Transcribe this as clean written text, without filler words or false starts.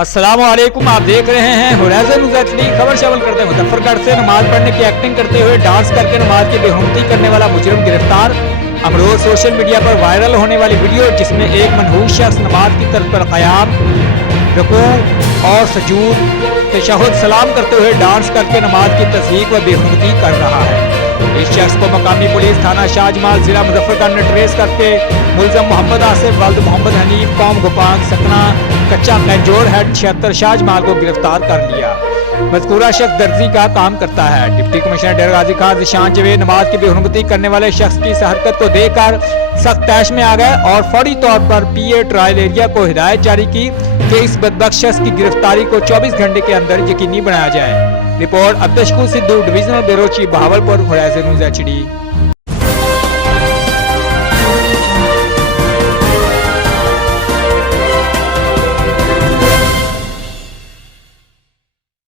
अस्सलाम वालेकुम, आप देख रहे हैं होराइज़न न्यूज़ एचडी। खबर शामिल करते हैं मुजफ्फरगढ़ से नमाज पढ़ने की एक्टिंग करते हुए डांस करके नमाज की बेहुरमती करने वाला मुजरिम गिरफ्तार। अमरोज सोशल मीडिया पर वायरल होने वाली वीडियो जिसमें एक मनहूस शख्स नमाज की तर्ज पर क़याम, रुकू और सजूद, तशहुद सलाम करते हुए डांस करके नमाज की तस्दीक व बेहुरमती कर रहा है। इस शख्स को मकामी पुलिस थाना शाहजमाल जिला मुजफ्फरगढ़ ने ट्रेस करके मुलजम मोहम्मद आसिफ वल्द मोहम्मद हनीफ कौम गोपांग सकना कच्चा मैंजोर हेड 76 शाहजमाल को गिरफ्तार कर लिया। मज़कूरा शख्स दर्जी का काम करता है। डिप्टी कमिश्नर डेरा गाजी खान ज़िशान जवेद नमाज की बेहुरमती करने वाले शख्स की इस हरकत को देखकर सख्त तैश में आ गए और फौरी तौर पर पीए ट्रायल एरिया को हिदायत जारी की कि इस बदबख्श शख्स की गिरफ्तारी को 24 घंटे के अंदर यकीनी बनाया जाए। Report Abdul Shakoor Sidhu, divisional bureau chief, Bahawalpur, Horizon News HD.